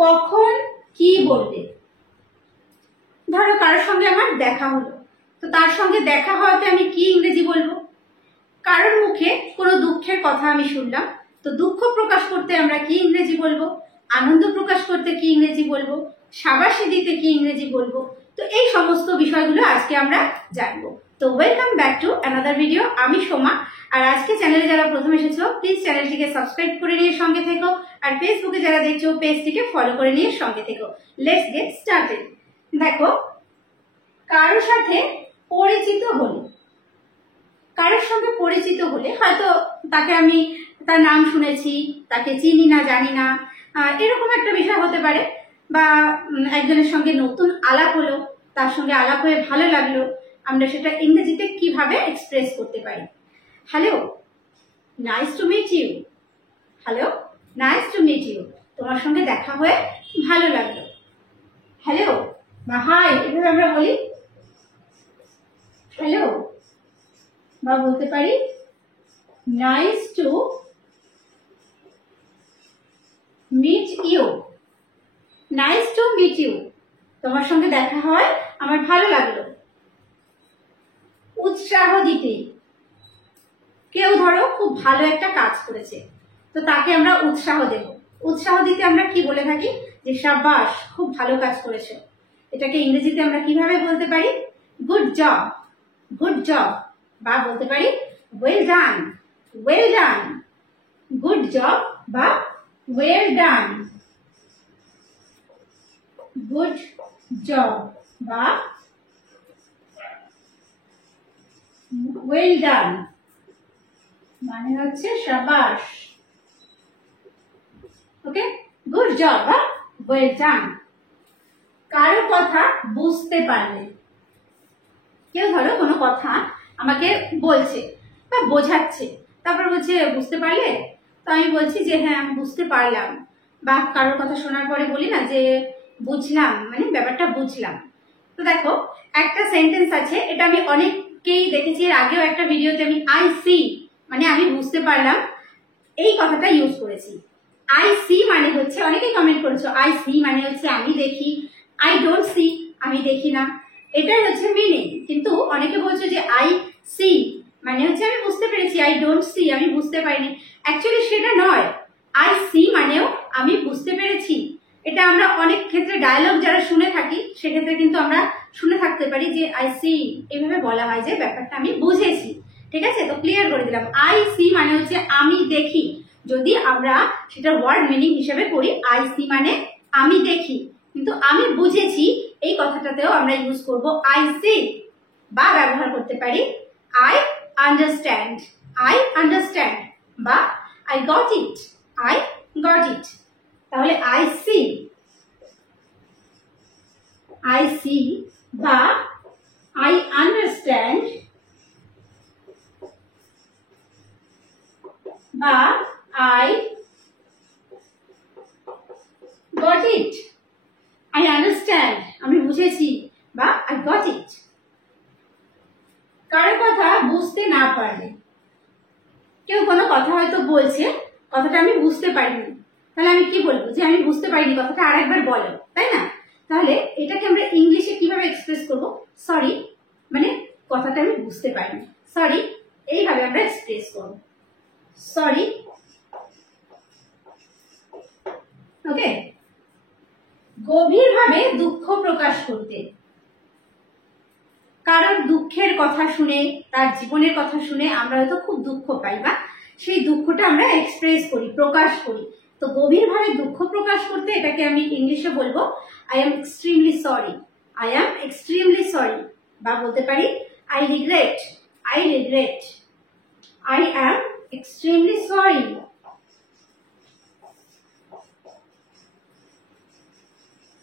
কখন কি বলবে। ধরো কারোর সঙ্গে আমার দেখা হলো, তো তার সঙ্গে দেখা হওয়াতে আমি কি ইংরেজি বলবো? কারোর মুখে কোনো দুঃখের কথা আমি শুনলাম, তো দুঃখ প্রকাশ করতে আমরা কি ইংরেজি বলবো? আনন্দ প্রকাশ করতে কি ইংরেজি বলবো? সাবাসী দিতে কি ইংরেজি বলবো? তো এই সমস্ত বিষয়গুলো আজকে আমরা জানবো। তো welcome back to another video. আমি সোমা, আর আজকে চ্যানেলে যারা প্রথম এসেছো প্লিজ চ্যানেলটিকে সাবস্ক্রাইব করে নিয়ে সঙ্গে থেকো, আর ফেসবুকে যারা দেখছো পেজটিকে ফলো করে নিয়ে সঙ্গে থেকো। Let's get started. দেখো, কারোর সাথে পরিচিত হলে, কারোর সঙ্গে পরিচিত হলে হয়তো তাকে আমি তার নাম শুনেছি, তাকে চিনি না জানি না, এরকম একটা বিষয় হতে পারে। বা একজনের সঙ্গে নতুন আলাপ হলো, তার সঙ্গে আলাপ হয়ে ভালো লাগলো, আমরা সেটা ইংরেজিতে কিভাবে এক্সপ্রেস করতে পারি? Hello, nice to meet you. Hello, nice to meet you. তোমার সঙ্গে দেখা হয়ে ভালো লাগলো। হ্যালো বা হাই, এভাবে আমরা বলি হ্যালো। বা বলতে পারি nice to meet you. Nice to meet you, তোমার সঙ্গে দেখা হয় আমার ভালো লাগলো। উৎসাহ দিতে, কেউ ধরো খুব ভালো একটা কাজ করেছে, তো তাকে আমরা উৎসাহ দেব। উৎসাহ দিতে আমরা কি বলে থাকি? যে সাবাস, খুব ভালো কাজ করেছো। এটাকে ইংরেজিতে আমরা কিভাবে বলতে পারি? Good job, good job. বা বলতে পারি well done, well done. Good job বা ওয়েল ডান। গুড জব বা ওয়েল ডান মানে হচ্ছে সাবাস। ওকে, গুড জব বা ওয়েল ডান। কারো কথা বুঝতে পারলে, কেউ ধরো কোনো কথা আমাকে বলছে বা বোঝাচ্ছে, তারপর বলছে বুঝতে পারলে? তো আমি বলছি যে হ্যাঁ আমি বুঝতে পারলাম। বা কারোর কথা শোনার পরে বলি না যে বুঝলাম, মানে ব্যাপারটা বুঝলাম। তো দেখো, একটা সেন্টেন্স আছে, এটা আমি অনেককেই দেখেছি, এর আগেও একটা ভিডিওতে আমি আই সি মানে আমি বুঝতে পারলাম এই কথাটা ইউজ করেছি। আই সি মানে হচ্ছে, অনেকেই কমেন্ট করেছো আই সি মানে হচ্ছে আমি দেখি। আই ডোন্ট সি, আমি দেখি না, এটাই হচ্ছে মিনিং। কিন্তু অনেকে বলছো যে আই সি মানে হচ্ছে আমি বুঝতে পেরেছি, আই ডোন্ট সি আমি বুঝতে পারিনি। অ্যাকচুয়ালি সেটা নয়। আই সি মানেও আমি বুঝতে পেরেছি। এটা আমরা অনেক ক্ষেত্রে ডায়লগ যারা শুনে থাকি সেক্ষেত্রে কিন্তু আমরা শুনে থাকতে পারি যে আই সি, এভাবে বলা হয় যে ব্যাপারটা আমি বুঝেছি। ঠিক আছে, তো ক্লিয়ার করে দিলাম। আই সি মানে হচ্ছে আমি দেখি। যদি আমরা সেটা ওয়ার্ড মিনিং হিসেবে করি, আই সি মানে আমি দেখি, কিন্তু আমি বুঝেছি এই কথাটাতেও আমরা ইউজ করব আই সি। বা ব্যবহার করতে পারি আই আন্ডারস্ট্যান্ড, আই আন্ডারস্ট্যান্ড। বা I got it, I got it. তাহলে আই সি, আই সি বা আই আন্ডারস্ট্যান্ড বা I got it. I understand আমি বুঝেছি, বা আই গট ইট। কারো কথা বুঝতে না পারলে, কেউ কোনো কথা হয়তো বলছে, কথাটা আমি বুঝতে পারিনি, তাহলে আমি কি বলবো? যে আমি বুঝতে পারিনি, কথাটা আরেকবার বলো, তাই না? তাহলে এটাকে আমরা ইংলিশে কিভাবে এক্সপ্রেস করব? সরি, মানে কথাটা আমি বুঝতে পারিনি, সরি। এইভাবে আমরা এক্সপ্রেস করব, সরি। ওকে। গভীরভাবে দুঃখ প্রকাশ করতে, কারোর দুঃখের কথা শুনে, তার জীবনের কথা শুনে আমরা হয়তো খুব দুঃখ পাই, বা সেই দুঃখটা আমরা এক্সপ্রেস করি, প্রকাশ করি। তো গভীরভাবে দুঃখ প্রকাশ করতে এটাকে আমি ইংলিশে বলবো I am extremely sorry, I am extremely sorry. বা বলতে পারি I regret, I regret, I am extremely sorry.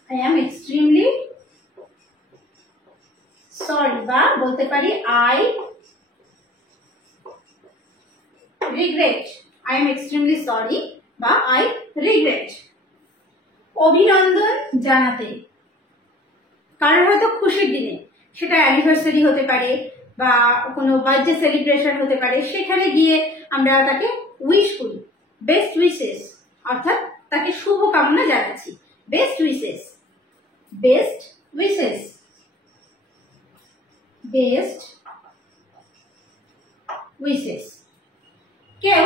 I am extremely sorry। বা বলতে পারি I regret, I am extremely sorry বা I regret। অভিনন্দন জানাতে, কারোর হয়তো খুশির দিনে, সেটা অ্যানিভার্সারি হতে পারে বা কোনো বার্থডে সেলিব্রেশন হতে পারে, সেখানে গিয়ে আমরা তাকে উইশ করি, বেস্ট উইশেস, অর্থাৎ তাকে শুভকামনা জানাচ্ছি। Best wishes, best wishes, best wishes. কেউ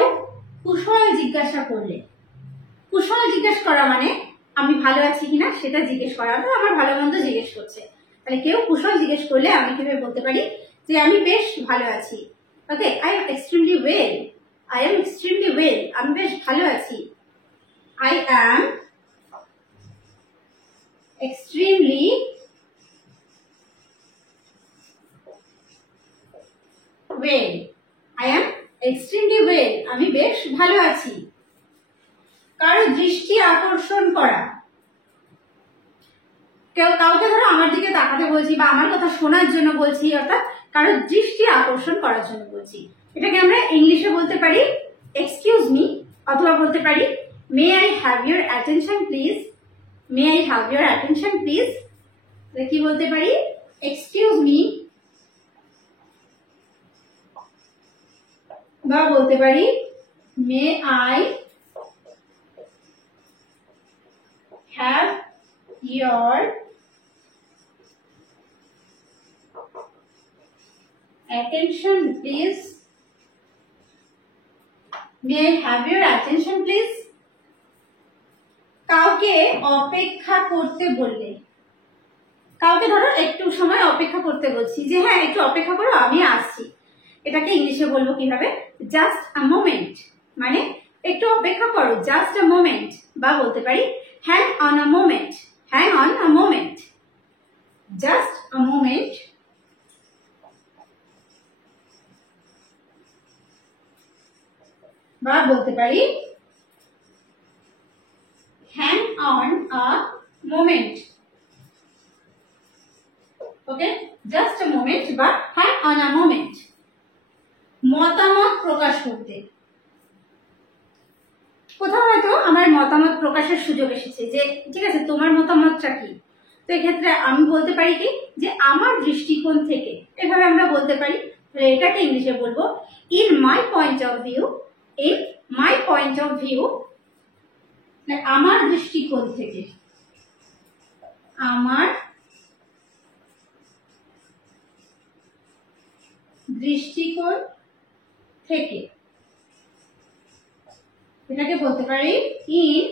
কুশল জিজ্ঞাসা করলে, কুশল জিজ্ঞেস করা মানে আমি ভালো আছি কিনা সেটা জিজ্ঞেস করা, তো আমার ভালো মন্দ জিজ্ঞেস করছে। তাহলে কেউ কুশল জিজ্ঞেস করলে আমি কিভাবে বলতে পারি যে আমি বেশ ভালো আছি। Okay, I am extremely well, I am extremely well, আমি বেশ ভালো আছি। I am extremely well, I am extremely well, আমি বেশ ভালো আছি। কারো দৃষ্টি আকর্ষণ করা, কাউকে ধরো আমার দিকে তাকাতে বলছি বা আমার কথা শোনার জন্য বলছি, অর্থাৎ কারো দৃষ্টি আকর্ষণ করার জন্য বলছি। এটাকে আমরা ইংলিশে বলতে পারি এক্সকিউজ মি, অথবা বলতে পারি may I have your attention please, may I have your attention please. কি বলতে পারি এক্সকিউজ মি, বা বলতে পারি may I have your attention please, may I have your attention please। কাউকে অপেক্ষা করতে বললে, কাউকে ধরো একটু সময় অপেক্ষা করতে বলছি যে হ্যাঁ একটু অপেক্ষা করো আমি আসছি, এটাকে ইংলিশে বলবো কিভাবে জাস্ট আ মোমেন্ট, মানে একটু অপেক্ষা করো জাস্ট আ মোমেন্ট, বা বলতে পারি hang on a moment, hang on a moment, just a moment, বা বলতে পারি hang on a moment, okay, just a moment বা hang on a moment। মতামত প্রকাশ করতে, কোথাও হয়তো আমার মতামত প্রকাশের সুযোগ এসেছে যে ঠিক আছে তোমার মতামতটা কি, তো এক্ষেত্রে আমি বলতে পারি কি যে আমার দৃষ্টিকোণ থেকে, এভাবে আমরা বলতে পারি। এটাকে ইংলিশে বলবো in my point of view, in my point of view, আমার দৃষ্টিকোণ থেকে, আমার দৃষ্টিকোণ থেকে, এটাকে বলতে পারি in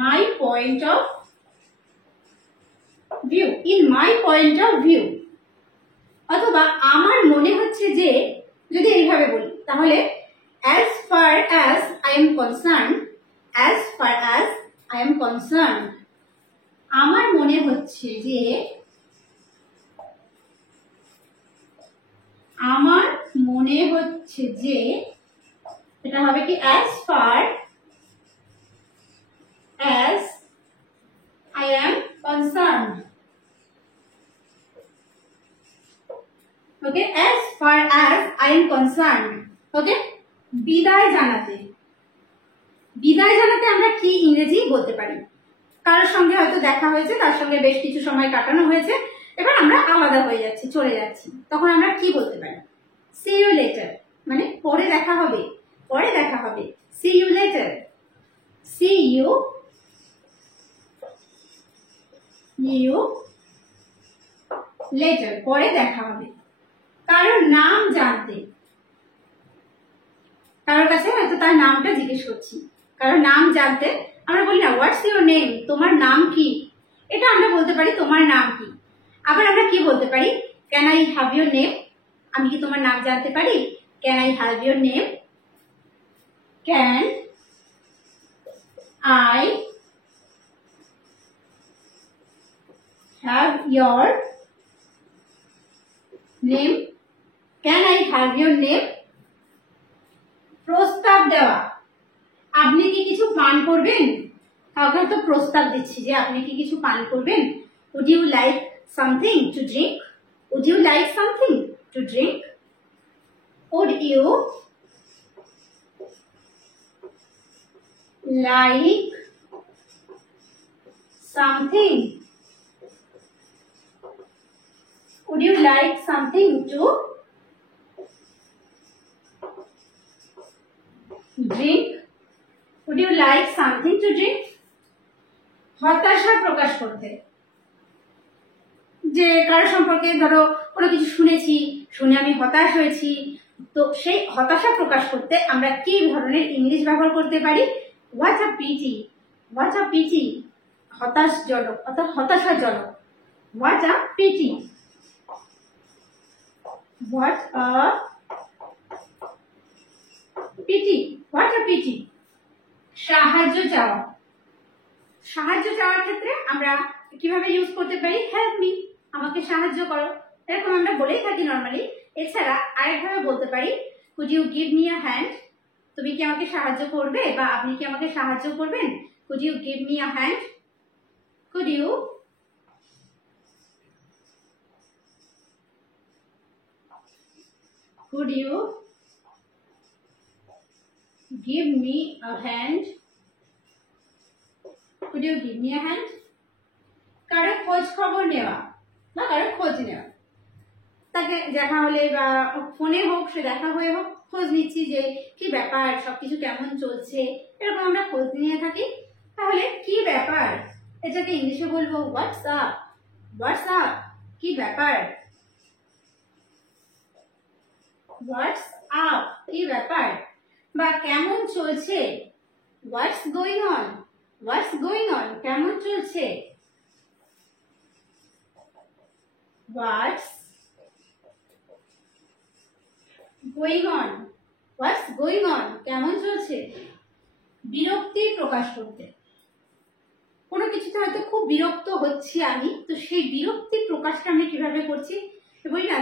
my point of view, in my point of view. অথবা আমার মনে হচ্ছে যে, যদি এইভাবে বলি তাহলে as far as I am concerned, as far as I am concerned, আমার মনে হচ্ছে যে, আমার মনে হচ্ছে যে, এটা হবে কি as far as I am concerned, okay, as far as I am concerned, okay। বিদায় জানাতে, বিদায় জানাতে আমরা কি ইংরেজি বলতে পারি, কারোর সঙ্গে হয়তো দেখা হয়েছে, তার সঙ্গে বেশ কিছু সময় কাটানো হয়েছে, এবার আমরা আলাদা হয়ে যাচ্ছি, চলে যাচ্ছি, তখন আমরা কি বলতে পারি see you later, মানে পরে দেখা হবে, পরে দেখা হবে, see you later, see you later, পরে দেখা হবে। কারোর নাম জানতে, কারোর কাছে হয়তো তার নামটা জিজ্ঞেস করছি, কারোর নাম জানতে আমরা বলি না হোয়াটস ইউর নেম, তোমার নাম কি, এটা আমরা বলতে পারি তোমার নাম কি। আবার আমরা কি বলতে পারি can I have your name, আমি কি তোমার নাম জানতে পারি, can I have your name, can I have your name, can I have your name. প্রস্তাব দেওয়া, আপনি কি কিছু পান করবেন, কাউকে তো প্রস্তাব দিচ্ছি যে আপনি কি কিছু পান করবেন, would you like something to drink, would you like something to drink, would you like something, would you like something to drink, Would you like something to drink? হতাশা প্রকাশ করতে, যে কারো সম্পর্কে ধরো কোনো কিছু শুনেছি, শুনে আমি হতাশ হয়েছি, তো সেই হতাশা প্রকাশ করতে আমরা কি ধরনের ইংলিশ ব্যবহার করতে পারি? What a pity, what a pity, হতাশজনক অর্থাৎ হতাশাজনক। What a pity, what a pity, what a pity. সাহায্য চাওয়া, সাহায্য চাওয়ার ক্ষেত্রে আমরা কিভাবে ইউজ করতে পারি? হেল্প মি, আমাকে সাহায্য করো, এরকম আমরা বলেই থাকি নর্মালি। এছাড়া আরেকভাবে বলতে পারি could you give me a hand, তুমি কি আমাকে সাহায্য করবে বা আপনি কি আমাকে সাহায্য করবেন? Could you give me a hand, could you give me a hand, could you give me a hand? কারো খোঁজ খবর নেওয়া বা কারো খোঁজ নেওয়া, তাকে দেখা হলে বা ফোনে হোক সে দেখা হয়ে হোক খোঁজ নিচ্ছি যে কি ব্যাপার, সবকিছু কেমন চলছে, এরকম আমরা খোঁজ নিয়ে থাকি। তাহলে কি ব্যাপার এটাকে ইংলিশে বলবো হোয়াটস আপ, হোয়াটস আপ, কি ব্যাপার, হোয়াটস আপ, কি ব্যাপার। বা কেমন চলছে, what's going on, what's going on, কেমন চলছে, what's going on, what's going on, কেমন চলছে। বিরক্তি প্রকাশ করতে, কোনো কিছুতে হয়তো খুব বিরক্ত হচ্ছি আমি, তো সেই বিরক্তি প্রকাশটা আমি কিভাবে করছি? বলি না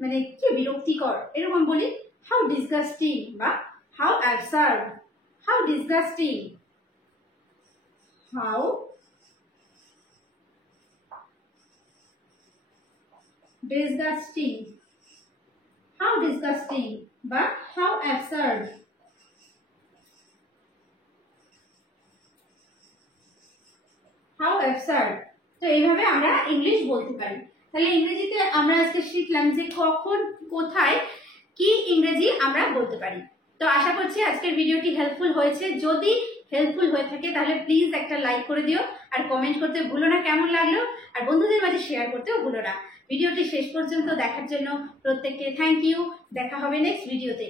মানে কি বিরক্তিকর, এরকম বলি হাউ ডিসগাস্টিং বা how absurd, how disgusting, how disgusting, how disgusting বা হাউ অ্যাবসার্ড। হাউ অ্যাবসার্ড, তো এইভাবে আমরা ইংলিশ বলতে পারি। তাহলে ইংরেজিতে আমরা আজকে শিখলাম যে কখন কোথায় কি ইংরেজি আমরা বলতে পারি। তো আশা করছি আজকের ভিডিওটি হেল্পফুল হয়েছে। যদি হেল্পফুল হয়ে থাকে তাহলে প্লিজ একটা লাইক করে দিও, আর কমেন্ট করতে ভুলো না কেমন লাগলো, আর বন্ধুদের মাঝে শেয়ার করতেও ভুলো না। ভিডিওটি শেষ পর্যন্ত দেখার জন্য প্রত্যেককে থ্যাংক ইউ। দেখা হবে নেক্সট ভিডিওতে।